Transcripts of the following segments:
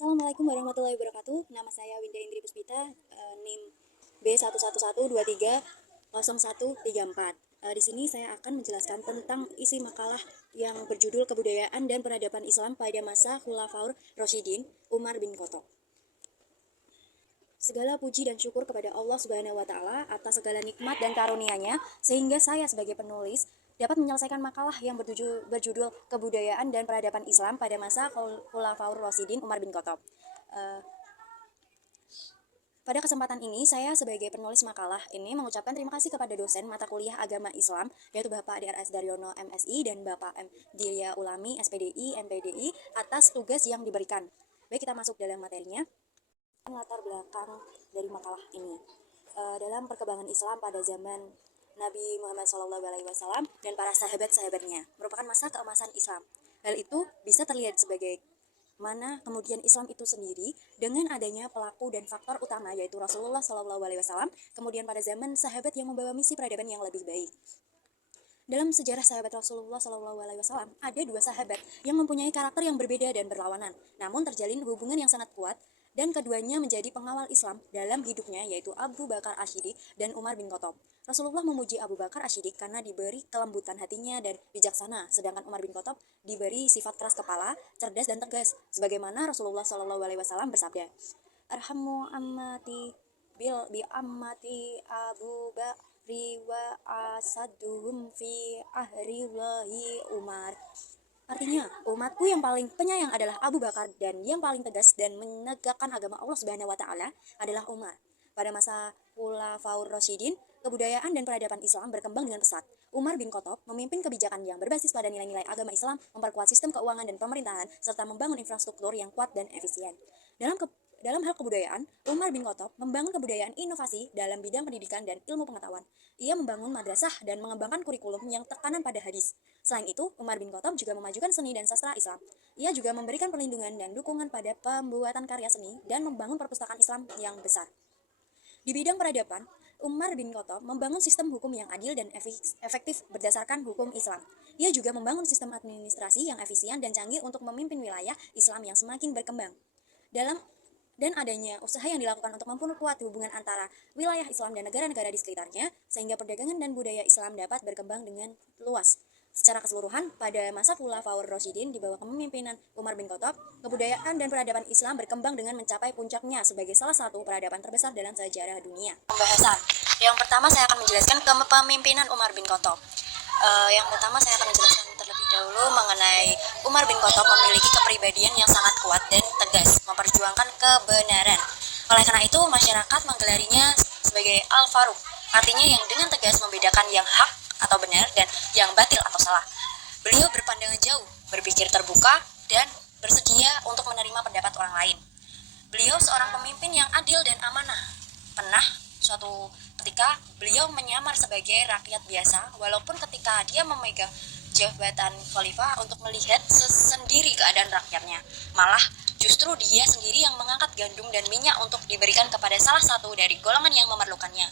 Assalamualaikum warahmatullahi wabarakatuh. Nama saya Winda Indri Puspita, NIM B11230134. Di sini saya akan menjelaskan tentang isi makalah yang berjudul Kebudayaan dan Peradaban Islam pada masa Khulafaur Rasyidin Umar bin Khattab. Segala puji dan syukur kepada Allah Subhanahu wa taala atas segala nikmat dan karunia-Nya sehingga saya sebagai penulis dapat menyelesaikan makalah yang berjudul Kebudayaan dan Peradaban Islam pada masa Khulafaur Rasyidin Umar bin Khattab. Pada kesempatan ini, saya sebagai penulis makalah ini mengucapkan terima kasih kepada dosen mata kuliah Agama Islam, yaitu Bapak DRS Daryono MSI dan Bapak M. Dilia Ulami SPDI MPDI atas tugas yang diberikan. Baik, kita masuk dalam materinya. Latar belakang dari makalah ini. Dalam perkembangan Islam pada zaman Nabi Muhammad SAW dan para sahabat-sahabatnya merupakan masa keemasan Islam. Hal itu bisa terlihat sebagai mana kemudian Islam itu sendiri dengan adanya pelaku dan faktor utama yaitu Rasulullah SAW, kemudian pada zaman sahabat yang membawa misi peradaban yang lebih baik. Dalam sejarah sahabat Rasulullah SAW, ada dua sahabat yang mempunyai karakter yang berbeda dan berlawanan, namun terjalin hubungan yang sangat kuat, dan keduanya menjadi pengawal Islam dalam hidupnya, yaitu Abu Bakar Asy-Siddiq dan Umar bin Khattab. Rasulullah memuji Abu Bakar Asy-Siddiq karena diberi kelembutan hatinya dan bijaksana, sedangkan Umar bin Khattab diberi sifat keras kepala, cerdas dan tegas, sebagaimana Rasulullah SAW bersabda, "Arhamu ammati bi ammati Abu Bakri wa asaduhum fi ahrillahi Umar." Artinya, umatku yang paling penyayang adalah Abu Bakar dan yang paling tegas dan menegakkan agama Allah Subhanahu wa taala adalah Umar. Pada masa Khulafaur Rasyidin, kebudayaan dan peradaban Islam berkembang dengan pesat. Umar bin Khattab memimpin kebijakan yang berbasis pada nilai-nilai agama Islam, memperkuat sistem keuangan dan pemerintahan, serta membangun infrastruktur yang kuat dan efisien. Dalam hal kebudayaan, Umar bin Khattab membangun kebudayaan inovasi dalam bidang pendidikan dan ilmu pengetahuan. Ia membangun madrasah dan mengembangkan kurikulum yang tekanan pada hadis. Selain itu, Umar bin Khattab juga memajukan seni dan sastra Islam. Ia juga memberikan perlindungan dan dukungan pada pembuatan karya seni dan membangun perpustakaan Islam yang besar. Di bidang peradaban, Umar bin Khattab membangun sistem hukum yang adil dan efektif berdasarkan hukum Islam. Ia juga membangun sistem administrasi yang efisien dan canggih untuk memimpin wilayah Islam yang semakin berkembang. Dan adanya usaha yang dilakukan untuk memperkuat hubungan antara wilayah Islam dan negara-negara di sekitarnya, sehingga perdagangan dan budaya Islam dapat berkembang dengan luas. Secara keseluruhan, pada masa Khulafaur Rasyidin di bawah kepemimpinan Umar bin Khattab, kebudayaan dan peradaban Islam berkembang dengan mencapai puncaknya sebagai salah satu peradaban terbesar dalam sejarah dunia. Pembahasan. Yang pertama saya akan menjelaskan kepemimpinan Umar bin Khattab. Yang pertama saya akan menjelaskan terlebih dahulu mengenai Umar bin Khattab memiliki kepribadian yang sangat kuat dan tegas, memperjuangkan kebenaran. Oleh karena itu, masyarakat menggelarinya sebagai Al-Faruq, artinya yang dengan tegas membedakan yang hak atau benar dan yang batil atau salah. Beliau berpandangan jauh, berpikir terbuka, dan bersedia untuk menerima pendapat orang lain. Beliau seorang pemimpin yang adil dan amanah. Pernah suatu ketika beliau menyamar sebagai rakyat biasa, walaupun ketika dia memegang jabatan khalifah untuk melihat sendiri keadaan rakyatnya. Malah justru dia sendiri yang mengangkat gandum dan minyak untuk diberikan kepada salah satu dari golongan yang memerlukannya.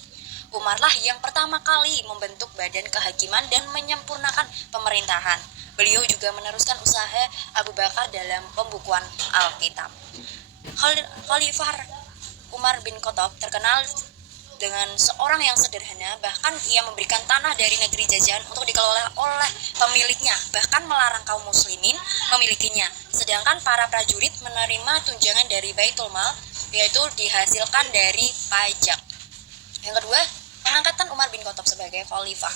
Umarlah yang pertama kali membentuk badan kehakiman dan menyempurnakan pemerintahan. Beliau juga meneruskan usaha Abu Bakar dalam pembukuan Alkitab. Khalifah Umar bin Khattab terkenal dengan seorang yang sederhana, bahkan ia memberikan tanah dari negeri jajahan untuk dikelola oleh pemiliknya, bahkan melarang kaum muslimin memilikinya. Sedangkan para prajurit menerima tunjangan dari Baitul Mal, yaitu dihasilkan dari pajak. Yang kedua, pengangkatan Umar bin Khattab sebagai khalifah.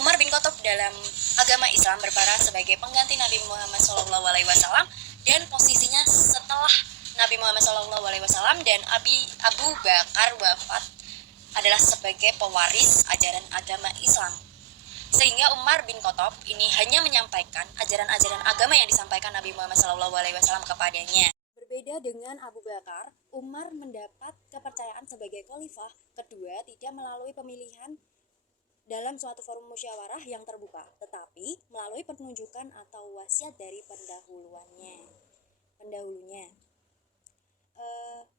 Umar bin Khattab dalam agama Islam berperan sebagai pengganti Nabi Muhammad SAW dan posisinya setelah Nabi Muhammad SAW dan Abu Bakar wafat adalah sebagai pewaris ajaran agama Islam. Sehingga Umar bin Khattab ini hanya menyampaikan ajaran-ajaran agama yang disampaikan Nabi Muhammad SAW kepadanya. Berbeda dengan Abu Bakar, Umar mendapat kepercayaan sebagai khalifah kedua tidak melalui pemilihan dalam suatu forum musyawarah yang terbuka, tetapi melalui penunjukan atau wasiat dari pendahulunya.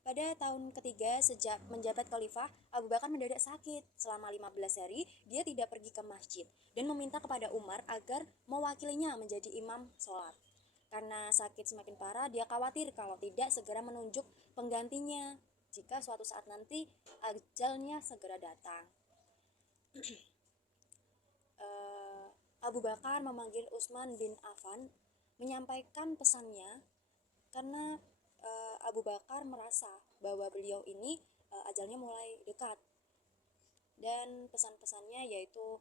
Pada tahun ketiga sejak menjabat khalifah, Abu Bakar mendadak sakit. Selama 15 hari, dia tidak pergi ke masjid dan meminta kepada Umar agar mewakilinya menjadi imam sholat. Karena sakit semakin parah, dia khawatir kalau tidak segera menunjuk penggantinya jika suatu saat nanti ajalnya segera datang. Abu Bakar memanggil Utsman bin Affan menyampaikan pesannya karena Abu Bakar merasa bahwa beliau ini ajalnya mulai dekat, dan pesan-pesannya yaitu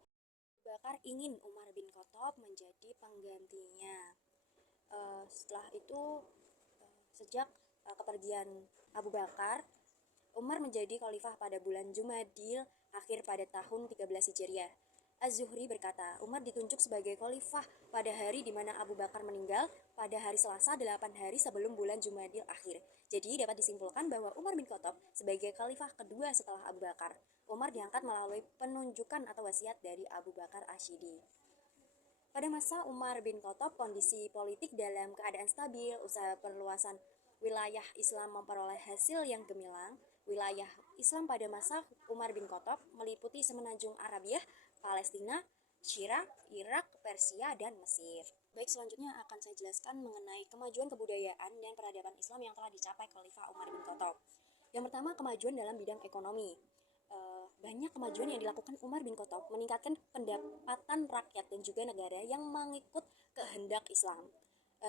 Abu Bakar ingin Umar bin Khattab menjadi penggantinya. Setelah itu sejak kepergian Abu Bakar, Umar menjadi khalifah pada bulan Jumadil akhir pada tahun 13 Hijriah. Az-Zuhri berkata, Umar ditunjuk sebagai khalifah pada hari di mana Abu Bakar meninggal pada hari Selasa 8 hari sebelum bulan Jumadil akhir. Jadi dapat disimpulkan bahwa Umar bin Khattab sebagai khalifah kedua setelah Abu Bakar. Umar diangkat melalui penunjukan atau wasiat dari Abu Bakar Asyidi. Pada masa Umar bin Khattab, kondisi politik dalam keadaan stabil, usaha perluasan wilayah Islam memperoleh hasil yang gemilang. Wilayah Islam pada masa Umar bin Khattab meliputi semenanjung Arabiah, Palestina, Syria, Irak, Persia, dan Mesir. Baik, selanjutnya akan saya jelaskan mengenai kemajuan kebudayaan dan peradaban Islam yang telah dicapai Khalifah Umar bin Khattab. Yang pertama, kemajuan dalam bidang ekonomi. Banyak kemajuan yang dilakukan Umar bin Khattab meningkatkan pendapatan rakyat dan juga negara yang mengikut kehendak Islam.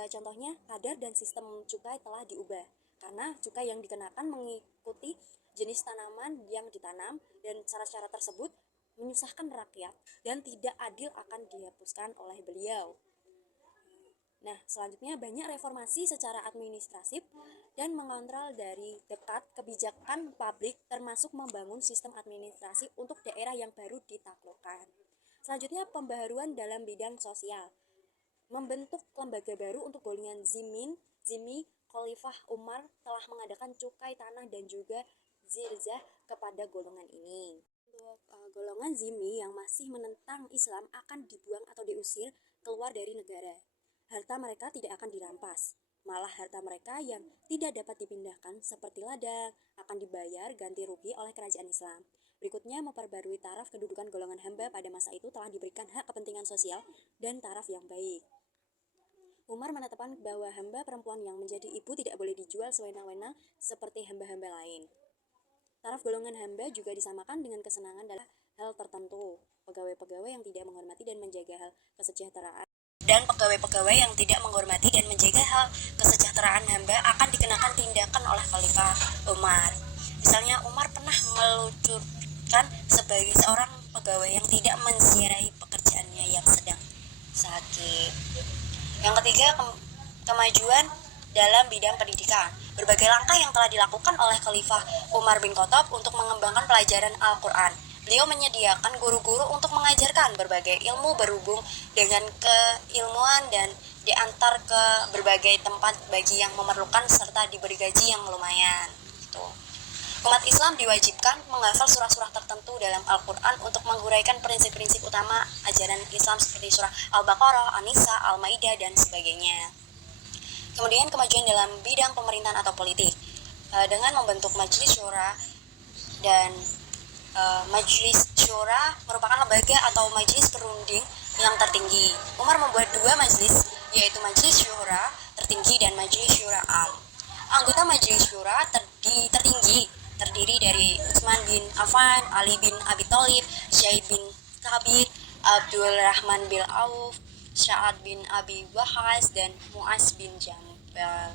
Contohnya, kadar dan sistem cukai telah diubah karena cukai yang dikenakan mengikuti jenis tanaman yang ditanam, dan cara-cara tersebut menyusahkan rakyat dan tidak adil akan dihapuskan oleh beliau. Nah, selanjutnya banyak reformasi secara administratif dan mengontrol dari dekat kebijakan publik, termasuk membangun sistem administrasi untuk daerah yang baru ditaklukkan. Selanjutnya, pembaharuan dalam bidang sosial. Membentuk lembaga baru untuk golongan zimmi. Khalifah Umar telah mengadakan cukai tanah dan juga zirzah kepada golongan ini. Untuk golongan zimmi yang masih menentang Islam akan dibuang atau diusir keluar dari negara. Harta mereka tidak akan dirampas, malah harta mereka yang tidak dapat dipindahkan seperti ladang akan dibayar ganti rugi oleh kerajaan Islam. Berikutnya, memperbarui taraf kedudukan golongan hamba pada masa itu telah diberikan hak kepentingan sosial dan taraf yang baik. Umar menetapkan bahwa hamba perempuan yang menjadi ibu tidak boleh dijual sewenang-wenang seperti hamba-hamba lain. Taraf golongan hamba juga disamakan dengan kesenangan dalam hal tertentu. Pegawai-pegawai yang tidak menghormati dan menjaga hal kesejahteraan hamba akan dikenakan tindakan oleh Khalifah Umar. Misalnya, Umar pernah meluncurkan sebagai seorang pegawai yang tidak menziarahi pekerjaannya yang sedang sakit. Yang ketiga, kemajuan dalam bidang pendidikan. Berbagai langkah yang telah dilakukan oleh Khalifah Umar bin Khattab untuk mengembangkan pelajaran Al-Quran. Beliau menyediakan guru-guru untuk mengajarkan berbagai ilmu berhubung dengan keilmuan dan diantar ke berbagai tempat bagi yang memerlukan serta diberi gaji yang lumayan. Umat Islam diwajibkan menghafal surah-surah tertentu dalam Al-Quran untuk menguraikan prinsip-prinsip utama ajaran Islam seperti surah Al-Baqarah, An-Nisa, Al-Maidah, dan sebagainya. Kemudian kemajuan dalam bidang pemerintahan atau politik dengan membentuk Majelis Syura, dan Majelis Syura merupakan lembaga atau majelis perunding yang tertinggi. Umar membuat dua majelis, yaitu Majelis Syura tertinggi dan Majelis Syura Am. Anggota Majelis Syura tertinggi terdiri dari Utsman bin Affan, Ali bin Abi Thalib, Zaid bin Thabit, Abdul Rahman bin Auf, Sa'ad bin Abi Waqqas, dan Mu'az bin Jabal.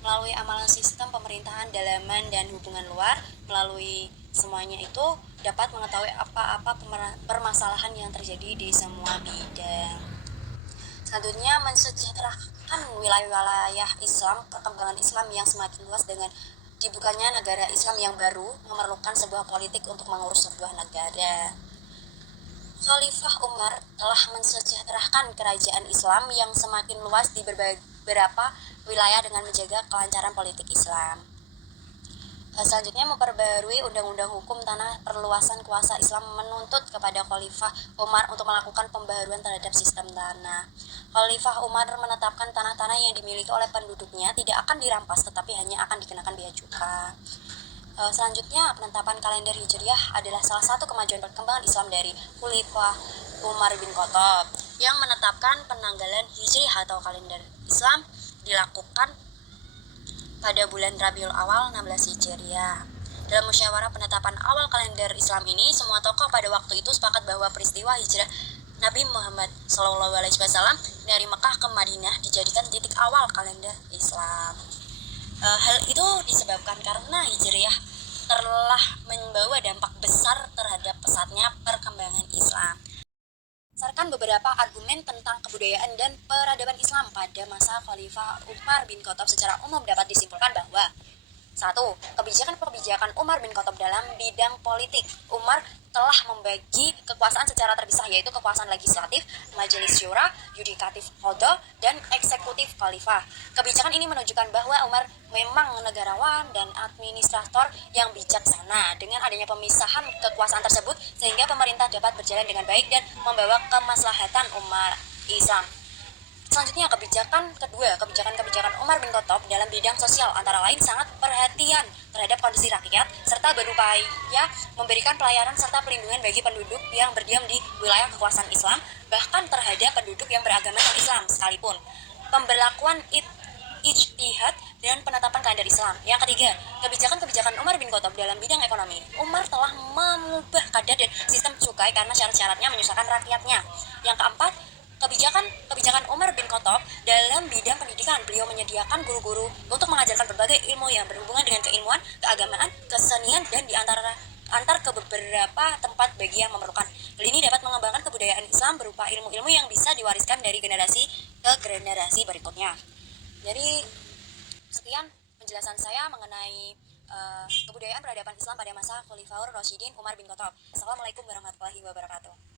Melalui amalan sistem pemerintahan dalaman dan hubungan luar, melalui semuanya itu dapat mengetahui apa-apa permasalahan yang terjadi di semua bidang. Selanjutnya, mensejahterakan wilayah-wilayah Islam. Perkembangan Islam yang semakin luas dengan dibukanya negara Islam yang baru memerlukan sebuah politik untuk mengurus sebuah negara. Khalifah Umar telah mensejahterakan kerajaan Islam yang semakin luas di beberapa wilayah dengan menjaga kelancaran politik Islam. Selanjutnya, memperbarui undang-undang hukum tanah. Perluasan kuasa Islam menuntut kepada Khalifah Umar untuk melakukan pembaharuan terhadap sistem tanah. Khalifah Umar menetapkan tanah-tanah yang dimiliki oleh penduduknya tidak akan dirampas tetapi hanya akan dikenakan biaya cukai. Selanjutnya, penetapan kalender Hijriah adalah salah satu kemajuan perkembangan Islam dari Khalifah Umar bin Khattab yang menetapkan penanggalan Hijriah atau kalender Islam dilakukan pada bulan Rabiul Awal 16 Hijriah. Dalam musyawarah penetapan awal kalender Islam ini, semua tokoh pada waktu itu sepakat bahwa peristiwa hijrah Nabi Muhammad SAW dari Mekah ke Madinah dijadikan titik awal kalender Islam. Hal itu disebabkan karena hijriah telah membawa dampak besar terhadap pesatnya perkembangan Islam. Berdasarkan beberapa argumen tentang kebudayaan dan peradaban Islam pada masa Khalifah Umar bin Khattab, secara umum dapat disimpulkan bahwa 1. Kebijakan Umar bin Khattab dalam bidang politik. Umar telah membagi kekuasaan secara terpisah, yaitu kekuasaan legislatif, majelis syura, yudikatif qadha, dan eksekutif khalifah. Kebijakan ini menunjukkan bahwa Umar memang negarawan dan administrator yang bijaksana. Dengan adanya pemisahan kekuasaan tersebut, sehingga pemerintah dapat berjalan dengan baik dan membawa kemaslahatan umat Islam. Selanjutnya, kebijakan Umar bin Khattab dalam bidang sosial antara lain sangat perhatian terhadap kondisi rakyat serta berupaya memberikan pelayanan serta perlindungan bagi penduduk yang berdiam di wilayah kekuasaan Islam, bahkan terhadap penduduk yang beragama non-Islam sekalipun. Pemberlakuan ijtihad dan penetapan kalender Islam. Yang ketiga, kebijakan Umar bin Khattab dalam bidang ekonomi. Umar telah mengubah kadar dan sistem cukai karena syarat-syaratnya menyusahkan rakyatnya. Yang keempat, kebijakan Umar bin Khattab dalam bidang pendidikan. Beliau menyediakan guru-guru untuk mengajarkan berbagai ilmu yang berhubungan dengan keilmuan, keagamaan, kesenian, dan antar ke beberapa tempat bagi yang memerlukan. Hal ini dapat mengembangkan kebudayaan Islam berupa ilmu-ilmu yang bisa diwariskan dari generasi ke generasi berikutnya. Jadi, sekian penjelasan saya mengenai kebudayaan peradaban Islam pada masa Khalifah Rasyidin Umar bin Khattab. Assalamualaikum warahmatullahi wabarakatuh.